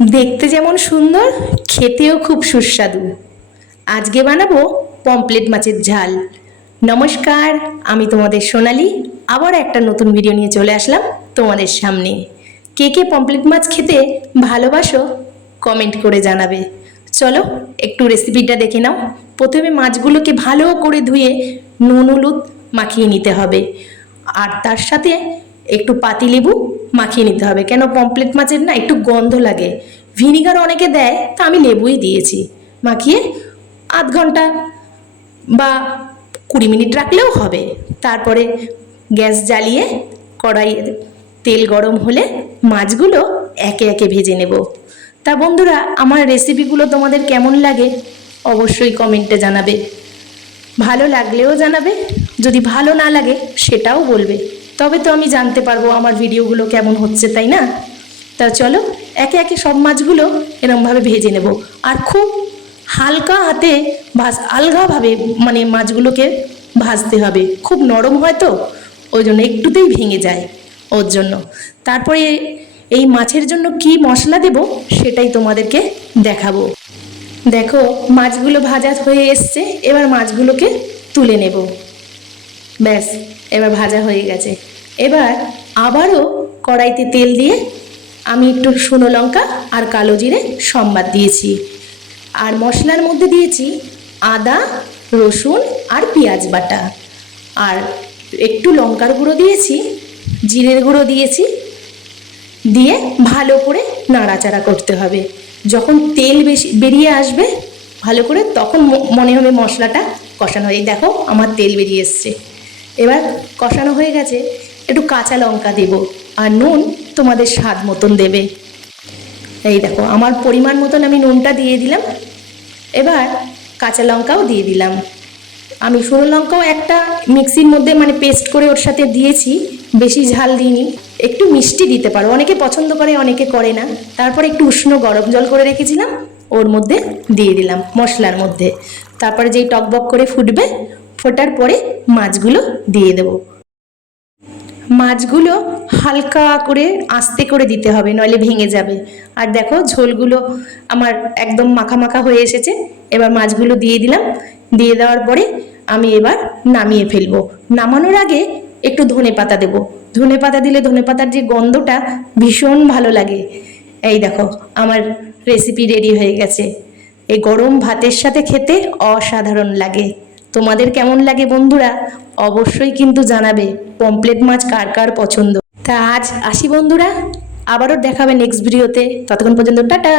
দেখতে যেমন সুন্দর, খেতেও খুব সুস্বাদু। আজকে বানাবো পমফ্রেট মাছের ঝাল। নমস্কার, আমি তোমাদের সোনালি। আবার একটা নতুন ভিডিও নিয়ে চলে আসলাম তোমাদের সামনে। কে কে পমফ্রেট মাছ খেতে ভালোবাসো কমেন্ট করে জানাবে। চলো একটু রেসিপিটা দেখে নাও। প্রথমে মাছগুলোকে ভালো করে ধুয়ে নুন হলুদ মাখিয়ে নিতে হবে, আর তার সাথে একটু পাতিলেবু মাখিয়ে নিতে হবে। কেন পমফ্রেট মাছের না একটু গন্ধ লাগে। ভিনিগার অনেকে দেয়, তা আমি লেবুই দিয়েছি। মাখিয়ে আধ ঘন্টা বা 20 মিনিট রাখলেও হবে। তারপরে গ্যাস জ্বালিয়ে কড়াইয়ে তেল গরম হলে মাছগুলো একে একে ভেজে নেব। তা বন্ধুরা, আমার রেসিপিগুলো তোমাদের কেমন লাগে অবশ্যই কমেন্টে জানাবে। ভালো লাগলেও জানাবে, যদি ভালো না লাগে সেটাও বলবে। তবে তো আমি জানতে পারবো আমার ভিডিওগুলো কেমন হচ্ছে, তাই না? তা চলো একে একে সব মাছগুলো এরমভাবে ভেজে নেব। আর খুব হালকা হাতে আলগাভাবে মানে মাছগুলোকে ভাজতে হবে। খুব নরম হয় তো, ওই জন্য একটুতেই ভেঙে যায় ওর জন্য। তারপরে এই মাছের জন্য কি মশলা দেব সেটাই তোমাদেরকে দেখাবো। দেখো মাছগুলো ভাজা হয়ে এসছে, এবার মাছগুলোকে তুলে নেব। ব্যাস, এবার ভাজা হয়ে গেছে। এবার আবারও কড়াইতে তেল দিয়ে আমি একটু শুকনো লঙ্কা আর কালো জিরে সম্বাদ দিয়েছি। আর মশলার মধ্যে দিয়েছি আদা, রসুন আর পেঁয়াজ বাটা, আর একটু লঙ্কার গুঁড়ো দিয়েছি, জিরের গুঁড়ো দিয়েছি। দিয়ে ভালো করে নাড়াচাড়া করতে হবে। যখন তেল বেশি বেরিয়ে আসবে ভালো করে, তখন মনে হবে মশলাটা কষানো হয়ে। দেখো আমার তেল বেরিয়ে এসছে। এবার কষানো হয়ে গেছে, একটু কাঁচা লঙ্কা দেব, আর নুন তোমাদের স্বাদ মতন দেবে। এই দেখো আমার পরিমাণ মতন আমি নুনটা দিয়ে দিলাম। এবার কাঁচা লঙ্কাও দিয়ে দিলাম। আমি শুকনো লঙ্কাও একটা মিক্সির মধ্যে মানে পেস্ট করে ওর সাথে দিয়েছি, বেশি ঝাল দিইনি। একটু মিষ্টি দিতে পারো, অনেকে পছন্দ করে অনেকে করে না। তারপরে একটু উষ্ণ গরম জল করে রেখেছিলাম, ওর মধ্যে দিয়ে দিলাম মশলার মধ্যে। তারপরে যেই টকবক করে ফুটবে, ফোটার পরে মাছগুলো দিয়ে দেবো। মাছগুলো হালকা করে আস্তে করে দিতে হবে, নইলে ভেঙে যাবে। আর দেখো ঝোলগুলো আমার একদম মাখা মাখা হয়ে এসেছে। এবার মাছগুলো দিয়ে দিলাম। দিয়ে দেওয়ার পরে আমি এবার নামিয়ে ফেলবো। নামানোর আগে একটু ধনেপাতা দেবো। ধনেপাতা দিলে ধনেপাতার যে গন্ধটা ভীষণ ভালো লাগে। এই দেখো আমার রেসিপি রেডি হয়ে গেছে। এই গরম ভাতের সাথে খেতে অসাধারণ লাগে। তোমাদের কেমন লাগে বন্ধুরা অবশ্যই কিন্তু জানাবে। পমফ্রেট মাছ কার কার পছন্দ। তা আজ আসি বন্ধুরা, আবারও দেখাবে নেক্সট ভিডিওতে। ততক্ষণ পর্যন্ত টাটা।